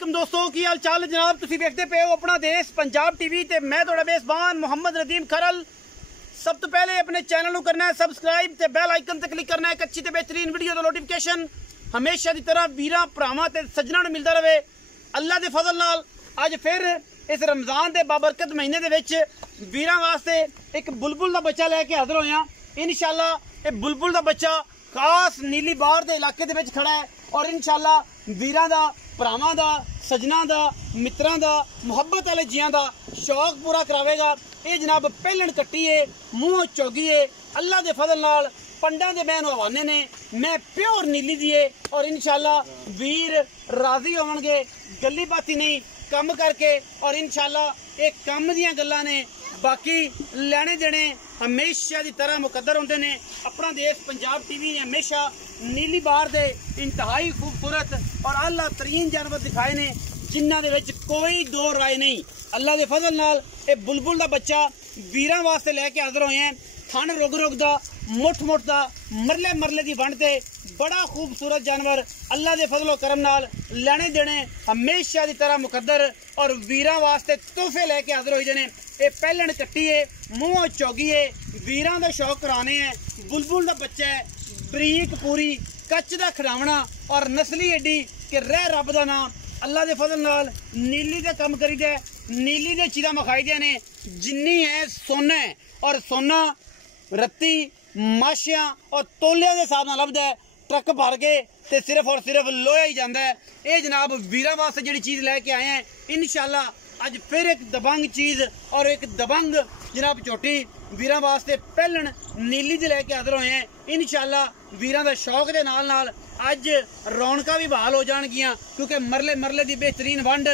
वालेकुम दोस्तों की हाल चाल जनाब तुसी देखते पे हो अपना देश पंजाब टीवी ते मैं थोड़ा मेजबान मोहम्मद नदीम खरल। सब तो पहले अपने चैनल को करना है सबसक्राइब ते बेल आइकन ते क्लिक करना है एक अच्छी ते बेहतरीन वीडियो दा नोटिफिकेशन हमेशा की तरह वीरां भरावां ते सज्जनां नूं मिलदा रहे। अल्लाह दे फजल नाल अज फिर इस रमजान के बाबरकत महीने दे विच वीरां वास्ते एक बुलबुल का बच्चा लैके हाजिर होया। इंशाअल्लाह ये बुलबुल का बच्चा खास नीली बार के इलाके दे विच खड़ा है और इंशाअल्लाह वीरां दा भरावां दा सज्जनां दा मित्रां दा मुहब्बत वाले जियां दा शौक पूरा करावेगा। ये जनाब पहलन कट्टी है मूँह चौगी है अल्लाह के फजल नाल पंडा दे मैनू हवाने ने मैं प्योर नीली दी है और इंशाअल्लाह वीर राजी होवणगे गली बाती नहीं कम करके और इंशाअल्लाह एक कम दियां गल्लां ने बाकी लेने देने हमेशा की तरह मुकद्दर होंदे ने। अपना देश पंजाब टीवी ने हमेशा नीली बार दे इंतहाई खूबसूरत और आला तरीन जानवर दिखाए ने जिन्हां दे विच कोई दो राय नहीं। अल्लाह के फजल नाल ये बुलबुल का बच्चा वीरां वास्ते लैके हाजिर होए हैं। थन रुग रुग दा मुठ मुठ दा मरले मरले की वंड ते बड़ा खूबसूरत जानवर अल्लाह के फजलो करम नाल लेने देने हमेशा की तरह मुकद्दर और वीरां वास्ते तोहफे लैके हाजिर होई देने। ये पहलन कट्टी है मूँह चौगी है वीरां दा शौक कराने हैं। बुलबुल का बच्चा है बरीक पूरी कच का खिलावना और नस्ली एडी कि रह रब का नाम अल्लाह के फजल नाल नीली का कम करी दे नीली दे चीज़ां मखाई दे ने जिन्नी है सोना है और सोना रत्ती माशियां और तोलिया के हिसाब नाल लभदा है। ट्रक भर के ते सिर्फ और सिर्फ लोहा ही जाता है। ये जनाब वीरां वास्ते जिहड़ी चीज़ लैके आए हैं इंशाअल्लाह अज फिर एक दबंग चीज़ और एक दबंग जनाब झोटी वीरां वास्ते पहलन नीली दे लैके हाजिर होए हैं। इंशाअल्लाह वीरां दा शौक दे नाल नाल अज रौनकां भी बहाल हो जाणगियां क्योंकि मरले मरले दी बेहतरीन वंड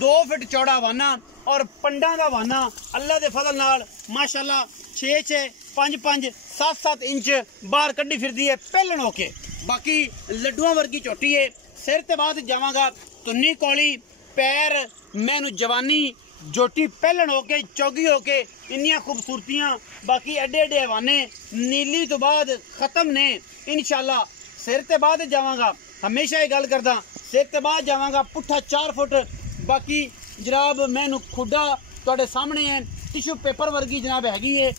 2 फुट चौड़ा वाना और पंडा दा वाना अल्लाह दे फजल नाल माशाअल्लाह 6-6 5-5 7-7 इंच बाहर कड्डी फिरदी है पहलन होके। बाकी लड्डुआं वर्गी झोटी है। सिर ते बाद जावांगा तुन्नी कौली पैर मैनू जवानी जोटी पहलन होके चौगी होके इन्नियां खूबसूरतियां बाकी एडे एडे हवाने नीली तो बाद खत्म ने इंशाअल्लाह। सिर ते बाद जावांगा हमेशा ये गल करदा सिर ते बाद जावांगा पुट्ठा 4 फुट बाकी जनाब मैनू खुडा तुहाडे सामने है टिशू पेपर वर्गी जनाब हैगी है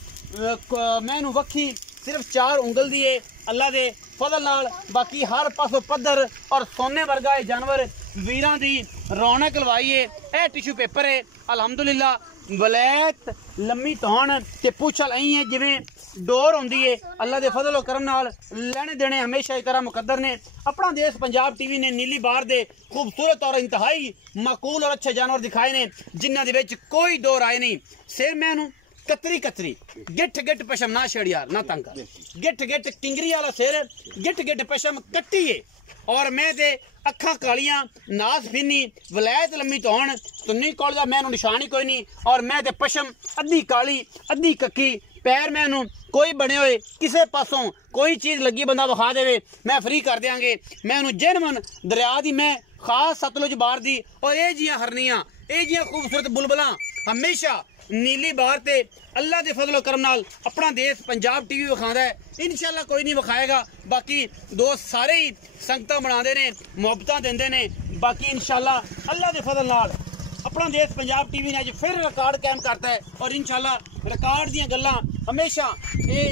मैनू वक्खी सिर्फ 4 उंगल दी है अल्लाह दे फजल नाल बाकी हर पासों पद्धर और सोने वर्गा है जानवर वीरां दी रौनक लवाई है। यह टिशू पेपर है अलहमदुलिल्लाह वलैत लम्मी तौण ते पूछल आई है जिवें डोर होंदी है अल्लाह दे फजल और करम नाल लेने देने हमेशा की तरह मुकद्दर ने। अपना देश पंजाब टीवी ने नीली बार दे खूबसूरत और इंतहाई माकूल और अच्छे जानवर दिखाए ने जिन्हां दे विच कोई दो राय नहीं। सिर मैनू कतरी कतरी गिठ गिठ पशम ना छेड़ यार ना तंग कर गिठ गिठ टिंगरी वाला सिर गिठ गिठ पशम कट्टी है और मैं ते अखा कालियां नास फिनी वलैत लम्मी तौण तुन्नी कौल दा मैनू निशान ही कोई नहीं और मैं ते पशम अद्धी काली अद्धी कक्की पैर मैनू कोई बने हुए किसी पासों कोई चीज़ लगी बंदा विखा देवे मैं फ्री कर देंगे। मैनू जेनवन दरिया दी मैं खास सतलुज बार दी और ये जियां हरनियां ये जियां खूबसूरत बुलबुलां हमेशा नीली बार ते अल्लाह के फजलो करम नाल अपना देश पंजाब टीवी विखांदा है। इंशाअल्लाह कोई नहीं विखाएगा बाकी दोस्त सारे ही संगतां बनाते ने मुहब्बतां देंदे ने बाकी इंशाअल्लाह अल्लाह के फजल नाल अपना देश पंजाब टीवी ने अज फिर रिकॉर्ड कायम करता है और इंशाअल्लाह रिकॉर्ड दियां गल्लां हमेशा ये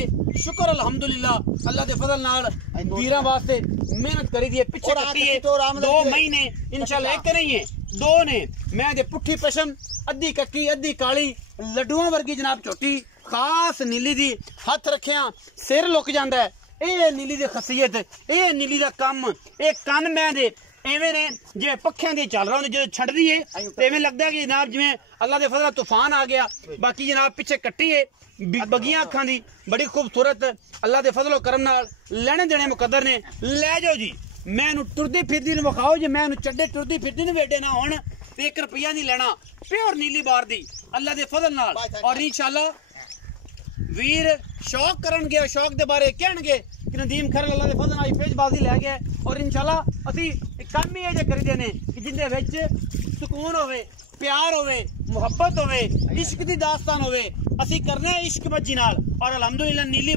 शुक्र अल्हम्दुलिल्लाह अल्लाह के फजल नाल वीरां वास्ते मेहनत करी दी है पिछे कट्टी है 2 महीने इंशाअल्लाह एक नहीं है 2 ने मैं दे पुट्ठी पशम अद्धी कक्की अद्धी काली लड्डुआं वर्गी जनाब झोटी खास नीली दी हथ रखिया सिर लुक जांदा है। ये नीली दी खसीयत ये नीली दा कम ये कन मैं दे एवें ने जिवें पक्खियां दी चल रहा होंदे जो छड़दी है ते एवें लगदा है कि जनाब जिवें अल्लाह दे फजल तूफान आ गया। बाकी जनाब पिछे कट्टी है बगियां अखां दी बड़ी खूबसूरत अल्लाह दे फजलो करम नाल लेने देने मुकद्दर ने। लै जाओ जी मैनू टुरदी फिरदी नूं विखाओ जे मैनू चड्डे टुरदी फिरदी नूं वेडे ना होण ते 1 रुपया नहीं लेना प्योर नीली बार दी अल्लाह दे फजल नाल और इंशाअल्लाह वीर शौक करनगे शौक दे बारे कहणगे कि नदीम खरल अल्लाह दे फजल नाल पेशबाजी लै गया और इंशाअल्लाह असी काम ही ये करी देने कि जिंदे विच सुकून होवे प्यार होवे मुहब्बत होवे इश्क दी दास्तान होवे असी करने इश्क मज्जी नाल और अलहमदुलिल्लाह नीली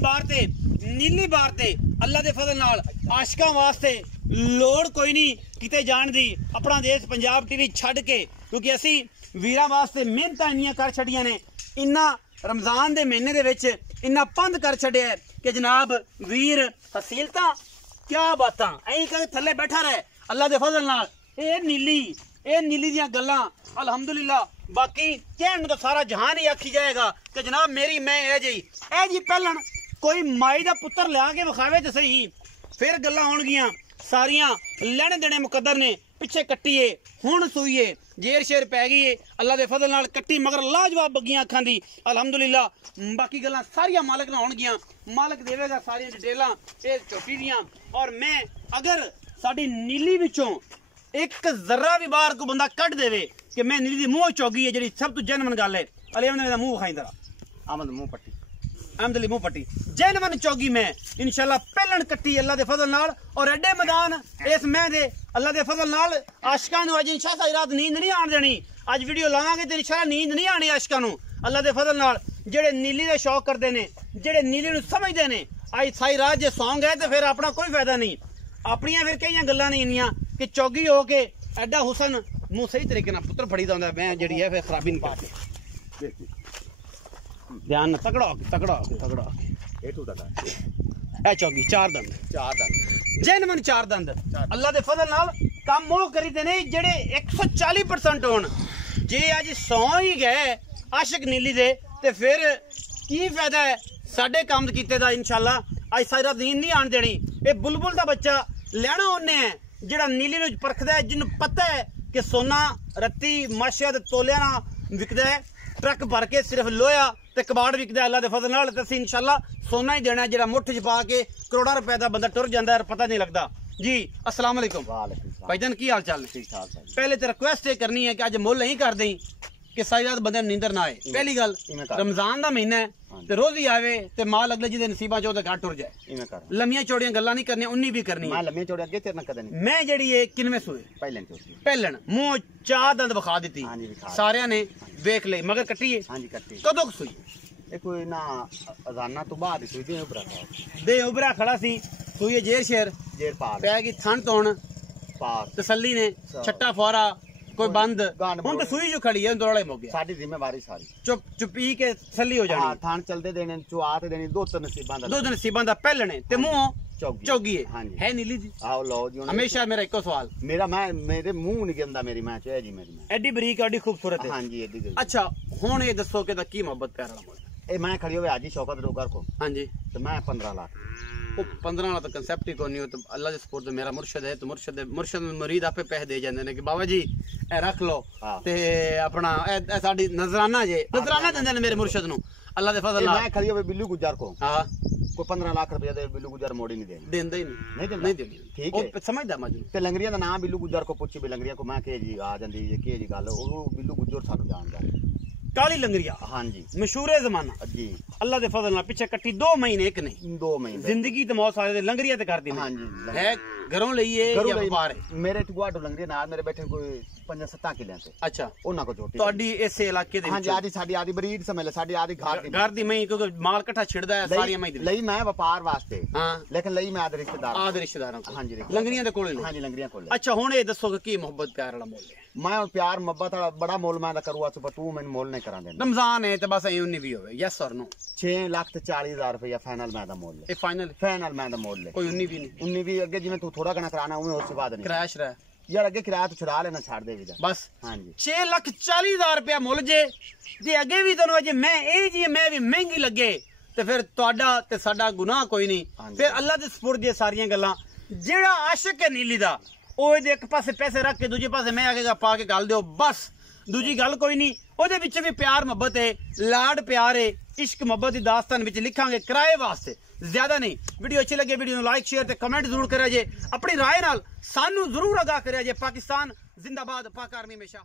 बार ते अल्लाह दे फजल नाल आशिकां वास्ते लोड़ कोई नहीं किते जाण दी। अपना देश पंजाब टीवी छड्ड के, क्योंकि असी वीरां वास्ते मेहनतां इन्नियां कर छड्डियां ने। इन्ना रमजान दे महीने दे विच इन्ना पंध कर छड्डिया है कि जनाब वीर हसीलतां क्या बातां ऐं कदे थल्ले बैठा रहे अल्लाह दे फजल नाल। ए नीली दियां गल्लां अल्हम्दुलिल्लाह। बाकी कहण तो सारा जहान ही आखी जाएगा कि जनाब मेरी मैं ए जी पहलन कोई माई दा पुत्तर लिया के विखावे तो सही, फिर गल्लां होणगियां सारियां लैणे देने मुकद्दर ने। पिछे कट्टीए हुण सूईए जेर शेर पै गई है अल्लाह दे फजल नाल कट्टी मगर लाजवाब बगियां अखां दी अल्हम्दुलिल्लाह। बाकी गल्लां सारियां मालक नाल होणगियां, मालक देवेगा सारियां डिटेलां ए झोटी दियां। और मैं अगर साडी नीली विचों एक जर्रा भी बाहर को बंदा कट देवे कि मैं नीली दी मुंह चौगी है जी सब तो जेनवन गल है। अले अहमद मुंह खाई दरा अहमद मुंह पट्टी अहमद अली मुंह पट्टी जेनवन चौगी मैं इंशाल्लाह पहलन कट्टी अल्लाह दे फजल नाल। और एडे मैदान इस मैं दे अल्लाह दे फजल नाल आशिकां नूं अज इंशाल्लाह सारी रात नींद नहीं आण देनी। अज वीडियो लावांगे ते इंशाल्लाह नींद नहीं आनी आशिकां नूं अल्लाह दे फजल नाल। जेड़े नीली दे शौक करदे ने, जेड़े नीली नूं समझदे ने, अज सारी रात जे सौंग है ते फिर अपना कोई फायदा नहीं। अपनियां फिर कई गल्लां नहीं इन्नियां कि चौगी हो के एडा हुसन मुंह सही तरीके नाल पुत्र फड़ीदा हुंदा मैं जेड़ी है फिर खराबी नहीं करदी। ध्यान ना तगड़ा हो ए चौगी चार दंद जेनवन चार दंद अल्लाह दे फजल नाल काम मोह करी दे ने जेड़े 140% होण। जे अज सौ ही गए आशिक नीली दे ते फिर की फायदा है साडे काम कीते दा। इंशाल्लाह अज सारी रात नींद नहीं आण देनी। ए बुलबुल दा बच्चा लैना उन्ने है जेड़ा नीली नूं परखदा है, जिन्नू पता है कि सोना रत्ती माशिया ते तोलिया ना विकदा है, ट्रक भर के सिर्फ लोहा ते कबाड़ विकदा है अल्लाह दे फजल नाल। ते इंशाल्लाह सोना ही देना जेड़ा मुठ च पा के करोड़ां रुपए दा बंदा टुर जांदा है पता नहीं लगदा जी। अस्सलाम वालेकुम भाईजान की हाल चाल? ठीक ठाक। पहले तो रिक्वेस्ट ये करनी है कि अज मुल नहीं कर दें कि सारी रात बंदे नींदर ना आए। पहली गल रमजान दा महीना है ते रोजी आवे ते माल अगले जी दे नसीबा चो ते घर टुर जाए। लम्मियां चौड़ियां गल्लां नहीं करनी, उन्नी भी करनी है। लम्मियां चौड़ियां अगे तेरे ना कदे नहीं। मैं जेड़ी है किनवे सूए पहलन मुंह चार दंद विखा दित्ती सारियां ने वेख ले मगर कट्टी है। हां जी कट्टी कदों सूई ए कोई ना अजाना तो बाद सूई दे उबरा खड़ा सी सूई जेर शेर पार पै गई थन तोण पार तसल्ली ने छट्टा फौरा कोई बंद हुन तो सुई जो खड़ी है दौड़े मुक गया। साडी जिम्मेवारी सारी चुपी के तसल्ली हो जानी। थान चलदे देने चुआत देनी दो नसीबां दा पहलने ते मुंह चौगी है नीली जी। आओ लो जी हमेशा मेरा एको सवाल मेरे मुंह नहीं गंदा मेरी मैं है जी मेरी एडी बरीक एडी खूबसूरत है। हां जी एडी। अच्छा हुन ये दसो कि दा की मोहब्बत प्यार वाला मुंडा ए मैं खड़ी होवे आज ही शौकत डोगर को। हां जी तो मैं 15 लाख 15 तो कंसेप्ट ही कोनी हो तो अल्लाह दे सपोर्ट मेरा मुर्शद है तो मुर्शद मुरीद आपे पैसे दे जांदे ने कि बाबा जी ए रख लो ते अपना ए साडी नजराना देंदे ने मेरे मुर्शद नु अल्लाह दे फजल नाल। मैं खड़ी होवे बिल्लू गुजर को हां कोई 15 लाख रुपया दे बिल्लू गुजर मोड़ी नहीं देंदा ही नहीं देंदा ठीक है समझदा मजनू ते लंगरिया दा नाम बिल्लू गुजर को पूछी भी लंगरिया को मैं के जी आ जांदी जे के जी गल ओ बिल्लू गुजर सानू जानदा काली लंगरिया। हाँ जी मशहूर है जमाना जी अल्लाह दे फजल नाल पिछे कट्टी 2 महीने एक नहीं 2 महीने जिंदगी ते मौत सारे लंगरिया ते कर दी। हाँ जी है घरों लईए या व्यापार है मेरे गुआडो लंगरिया नाल मेरे बैठे कोई 5-7 किले से। अच्छा ओना को छोटी तोडी इस इलाके दे। हाँ जी आदी साडी आदी बरीड समझ ले साडी आदी घर दी मई क्योंकि माल इकट्ठा छिड़दा है सारी मई लई मैं व्यापार वास्ते। हां लेकिन लई मैं आदे रिश्तेदारां को। हाँ जी लंगरिया दे कोले। हाँ जी लंगरिया कोले। अच्छा हुन ए दसो कि की मोहब्बत प्यार वाला मोल है। मैं प्यार मोहब्बत वाला बड़ा मोल मैं करूंगा तो तू मैंने मोल नहीं करा देना। रमजान है तो बस उन्नी भी होवे यस और नो 6,40,000 रुपया फाइनल मैं दा मोल है। फाइनल मैं दा मोल है कोई उन्नी भी नहीं। उन्नी भी अगे जिवें तू थोड़ा घना कराना उवें उसके बाद नहीं क्रैश रहा यार अगे किराया तो छुड़ा लेना छाड़ दे बस। हाँ जी 6,40,000 रुपया मुल जे जे अगे भी तैनूं अजे मैं ए जी मैं भी महंगी लगे तो फिर तुहाडा ते साडा गुनाह कोई नहीं। फिर अल्लाह दे सपुर्द दी सारियां गल्लां जेड़ा आशिक है नीली दा ओ एक पासे पैसे रख के दूजे पासे मैं आगे पा के गल दो बस दूजी गल कोई नहीं। ओदे विच भी प्यार मोहब्बत है लाड प्यार है इश्क मोहब्बत की दास्तान विच लिखांगे किराए वास्ते ज्यादा नहीं। वीडियो अच्छी लगे वीडियो को लाइक शेयर ते कमेंट जरूर करें जे अपनी राय नाल सानू जरूर आगाह करें जे। पाकिस्तान जिंदाबाद पाक आर्मी हमेशा।